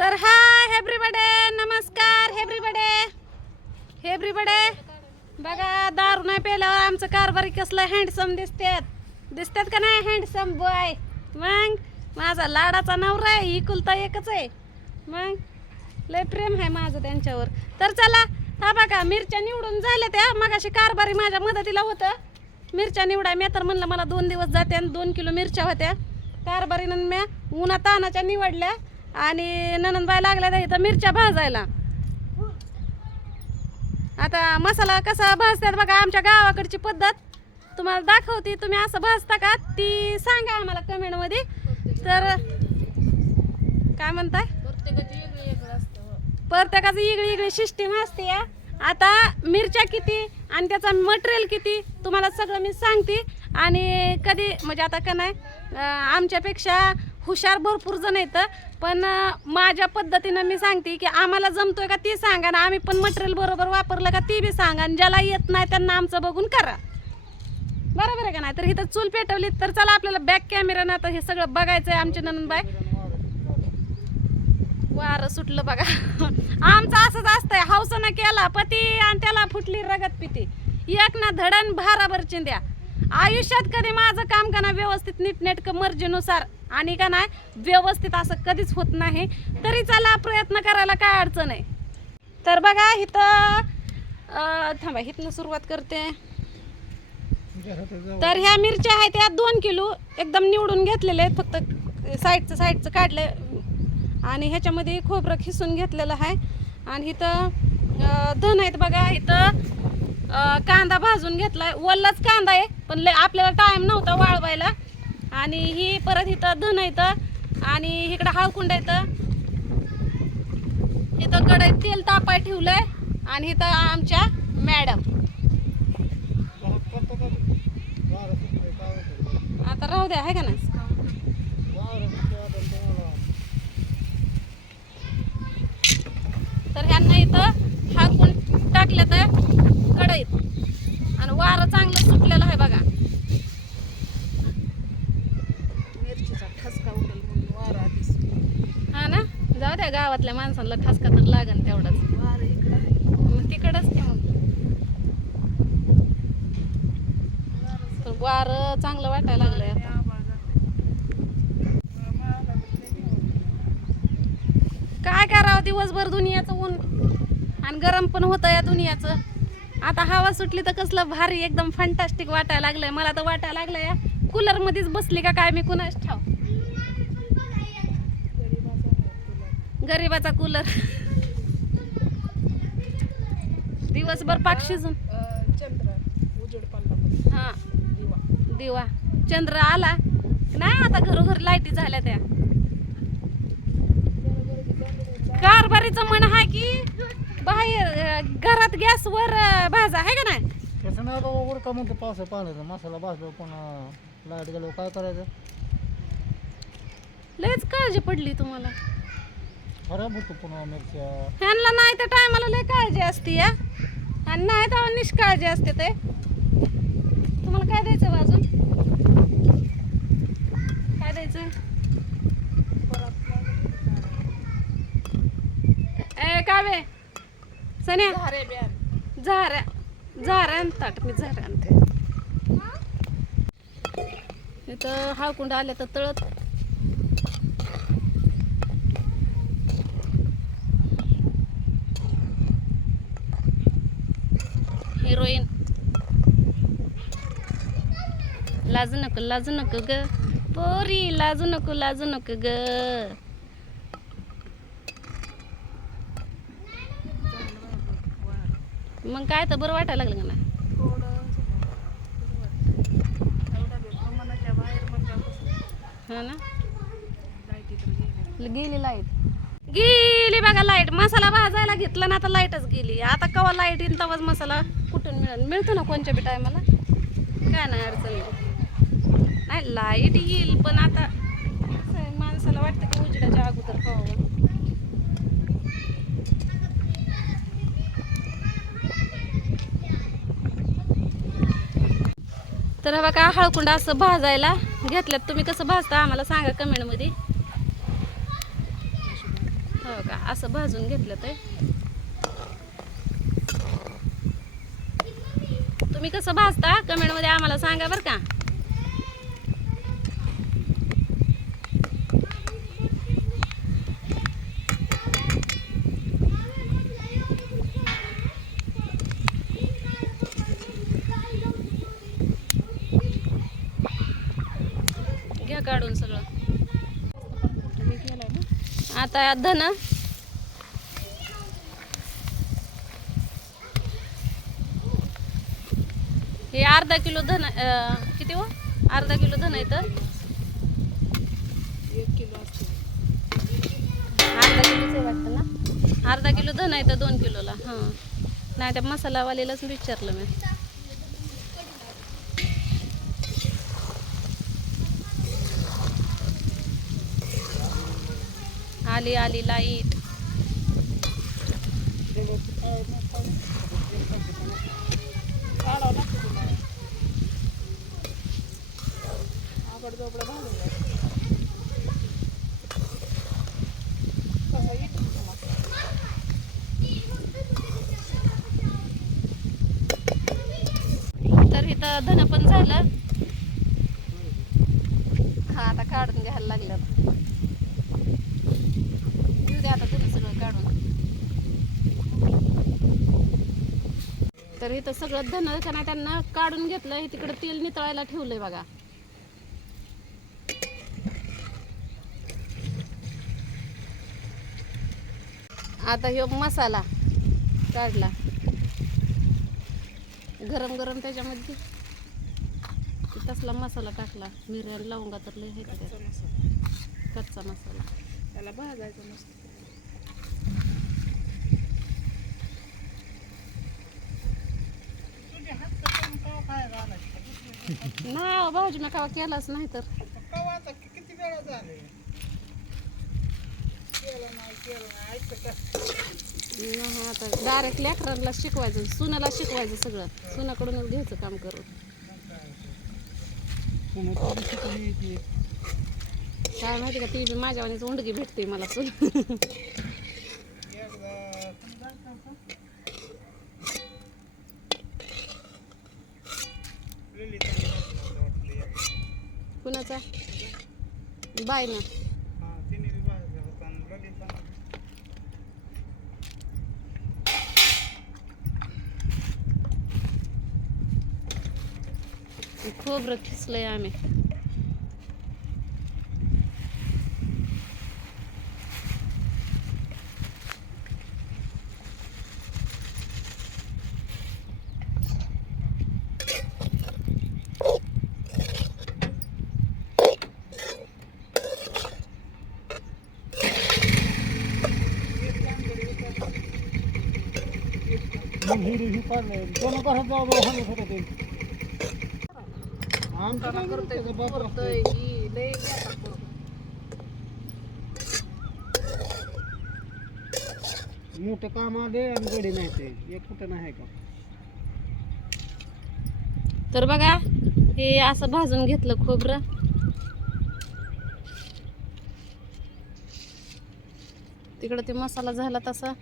तर हाय हेब्रीबडे नमस्कार हेब्रीबडे हेब्रीबडे बघा दारू नाही पेल्यावर आमचं कारभारी कसलं हँडसम दिसतात. दिसतात का नाही हँडसम बॉय मग? माझा लाडाचा नवरा आहे इकुलता एकच आहे. मग? लय प्रेम आहे माझं त्यांच्यावर. तर चला हा बघा मिरच्या निवडून झाल्या त्या मग अशी कारभारी माझ्या मदतीला होतं. मिरच्या निवडा मी तर म्हणलं मला दोन दिवस जाते आणि दोन किलो मिरच्या होत्या. कारभारीनं म्या उन्हा तानाच्या निवडल्या. आणि ननंदबाई लागल्या त्या इथं मिरच्या भाजायला. आता मसाला कसा भाजतात बघा आमच्या गावाकडची पद्धत. तुम्हाला दाखवते तुम्ही असं भाजता का? ती सांगा आम्हाला कमेंटमध्ये. तर काय म्हणताय? प्रत्येकाची वेगळी इगळी वेगळी सिस्टीम असते या. आता मिरच्या किती आणि त्याचं मटेरियल किती तुम्हाला सगळं मी सांगते. आणि कधी म्हणजे आता का नाही आमच्यापेक्षा हुशार भरपूर जण येतं पण माझ्या पद्धतीनं मी सांगते की आम्हाला जमतोय का ती सांगा ना आम्ही पण मटेरियल बरोबर वापरलं का ती बी सांगा आणि ज्याला येत नाही त्यांना आमचं बघून करा. बरोबर आहे का नाही? तर इथं चूल पेटवली तर चला आपल्याला बॅक कॅमेरानं आता हे सगळं बघायचं आहे आमचे ननंदबाई वारं सुटलं बघा. आमचं असंच असतंय. हौसनं केला पती आणि त्याला फुटली रगत पिती. एक ना धडण भाराभर चिंद्या आयुष्यात कधी माझं काम का ना व्यवस्थित नीटनेटकं मर्जीनुसार आणि का नाही व्यवस्थित असं कधीच होत नाही. तरी चला प्रयत्न करायला काय अडचण आहे? तर बघा इथं थांबा इथनं सुरुवात करते. तर ह्या मिरच्या आहेत त्या दोन किलो एकदम निवडून घेतलेले आहेत. फक्त साईडचं साईडचं काढलं. आणि ह्याच्यामध्ये खोबरं खिसून घेतलेलं आहे. आणि इथं धन आहेत बघा इथं. कांदा भाजून घेतलाय. वल्लाच कांदा आहे पण लय आपल्याला टाइम नव्हता वाळवायला. आणि ही परत इथं धन येतं आणि इकडं हळकुंड येतं इथं. कढईत तेल तापाय ठेवलंय. आणि इथं आमच्या मॅडम आता राहू द्या आहे का ना तर ह्यांना इथं हाकून टाकलं तर कढईत आणि वारं चांगलं सुटलेलं आहे बघा मिरचीचा ठसका उडेल म्हणून वारा आधीच हा ना जाऊ द्या गावातल्या माणसांना ठसका तर लागन तेवढाच. मग तिकडच की मग. तर वारं चांगलं वाटायला लागलंय आता. काय करावं दिवसभर दुनियाचं ऊन? आणि गरम पण होतं या दुनियाचं. आता हवा सुटली तर कसलं भारी एकदम फंटास्टिक वाटायला लागलंय. मला तर वाटायला लागलंय या कूलर मध्येच बसली का काय मी कुणाच ठाव गरीबाचा कूलर. दिवसभर पाक शिजून. चंद्र उजेड पडला. हा. दिवा. दिवा. चंद्र आला. नाही आता घरोघर लाईटी झाल्या त्या. कारभारीचं म्हण आहे की बाहेर घरात गॅसवर भाजा. आहे का नाही? नाही बाबा वर का म्हणतो पावसा पाण्याचा मसाला भाजलो पण लाइट गेलो काय करायचं? लयच काळजी पडली तुम्हाला. खराब होतो पुन्हा मिरच्या ह्यांना नाही त्या टायमाला लय काळजी असते या आणि नाही तेव्हा निष्काळजी असते ते. तुम्हाला काय द्यायचं वाजून काय द्यायचं? ए कावे सन्या झारे ब्यान झाऱ्या झाऱ्या आणतात मी झाऱ्या आणते. इथं हाळकुंड आले तर तळत. हिरोईन लाजू नको लाजू नको ग. पोरी लाजू नको लाजू नको ग. मग काय तर बरं वाटायला लागलं का ना हा ना? लाइट इकडे गेली लाइट गेली बघा लाइट. मसाला भाजायला घेतला ना आता लाईटच गेली. आता कवा लाइट येईल तवाच मसाला कुठून मिळेल? मिळतो ना कोणच्या बी टायमाला काय नाही अडचण नाही. लाइट येईल पण आता माणसाला वाटतं की उजेडाच्या अगोदर खावं तर बघा हळकुंड असं भाजायला घेतल्यात. तुम्ही कसं भाजता आम्हाला सांगा कमेंटमध्ये. हो का? असं भाजून घेतलं ते. तुम्ही कसं भाजता? कमेंटमध्ये आम्हाला सांगा बरं का. घ्या काढून सगळं. आता धन. हे अर्धा किलो धन किती हो? अर्धा किलो धन आहे तर. अर्धा किलोच आहे वाटतं ना? अर्धा किलो धन आहे तर दोन किलोला हां. नाही त्या मसालावालीलाच विचारलं मी. आली आली लाइट. तर इथं धन पण झालं हा आता काढून घ्यायला लागलं येऊ दे आता धन सगळं काढून तर इथं सगळं धन त्यांना त्यांना काढून घेतलं हे तिकडं तेल नितळायला ठेवलंय बघा. आता ह्यो मसाला काढला. गरम गरम त्याच्यामध्ये तसला मसाला टाकला. मिऱ्या लवंगा तर लय आहे कच्चा मसाला कच्चा मसाला. त्याला भाजायचा मस्त. करून भाऊजी मी कावा केलाच नाही तर. किती वेळा झाले केलं नाही केलं नाही नाही आता डायरेक्ट लेकरांना शिकवायचं सुनाला शिकवायचं सगळं. सुनाकडूनच घ्यायचं काम करून. काय माहिती का ती बी माझ्यावानीच उंडगी भेटते मला सून. कुणाचा? बाय ना खोबरं ठिसलंय आम्ही. हिरी ही काढलं. कोणा घरात जाऊ जाऊ हाणत होतं ते. आमचा काय करतोय त्याचं बाप करतोय की लय बेकार काम आले आणि गडी नाही ते एक कुठं नाही का तर बघा हे असं भाजून घेतलं खोबरं तिकडं ते मसाला झाला तसा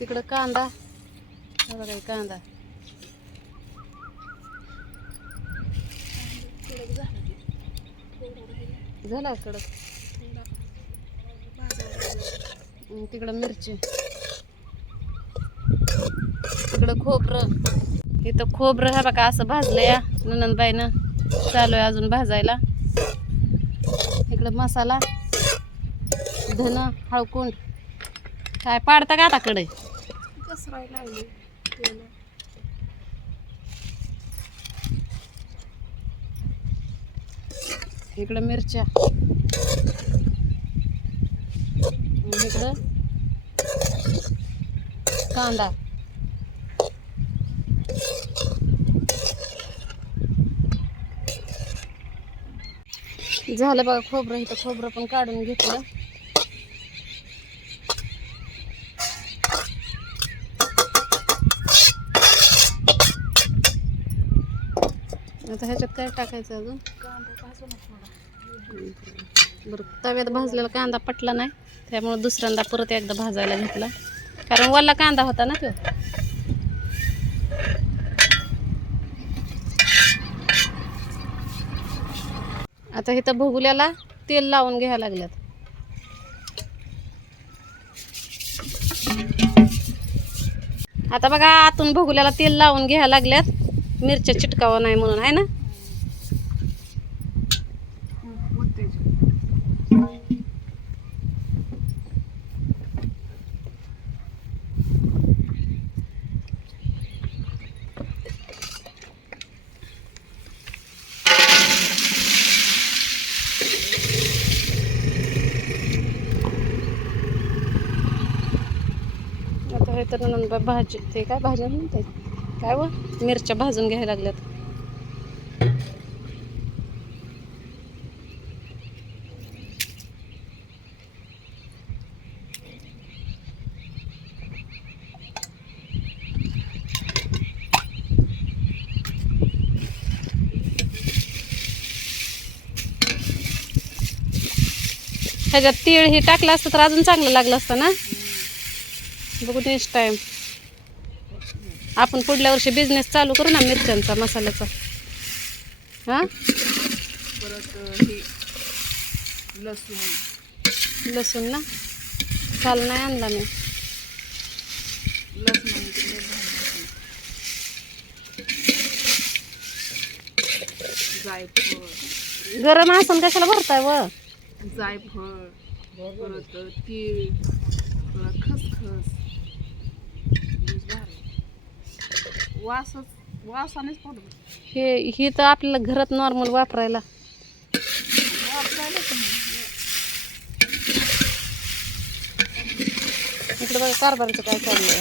तिकडं कांदा बघा कांदा झालं झाला कडक तिकडं मिरची. तिकडं खोबरं. इथं खोबरं हा बघा असं भाजलं या ननंदबाईनं. चालू आहे अजून भाजायला. इकडं मसाला धन हळकुंड. काय पाडता का आता कडे? कसरायला लागली इकडं मिरच्या. इकडं कांदा. झालं बघा खोबरं इथं खोबरं पण काढून घेतलं. आता ह्याच्यात काय टाकायचं अजून? बरं तव्यात भाजलेला कांदा पटला नाही त्यामुळे दुसऱ्यांदा परत एकदा भाजायला घेतला. कारण वल्ला कांदा होता ना तो. आता इथं भुगुल्याला तेल लावून घ्यायला लागल्यात. आता बघा आतून भोगुल्याला तेल लावून घ्यायला लागल्यात. मिरच्या चिटकावं नाही म्हणून आहे ना? आता हे तर नंतर भाजी ते काय भाज्या म्हणते काय व मिरच्या भाजून घ्यायला लागल्यात. ह्याच्यात तीळ हे टाकलं असतं तर अजून चांगलं लागलं असतं ना? बघू नेक्स्ट टाइम आपण पुढल्या वर्षी बिझनेस चालू करू ना मिरच्यांचा मसाल्याचा. हां? परत हे लसूण. लसूण ना? काल नाही आणला मी. जायफळ. गरम असन कशाला भरताय व? जायफळ. परत तीळ परत खसखस लयच भारी वासच वासानेच पोट भरतं. हे ही तर आपल्याला घरात नॉर्मल वापरायला. वापरायला पण इकडे बघा कारभारीचं काय चाललंय.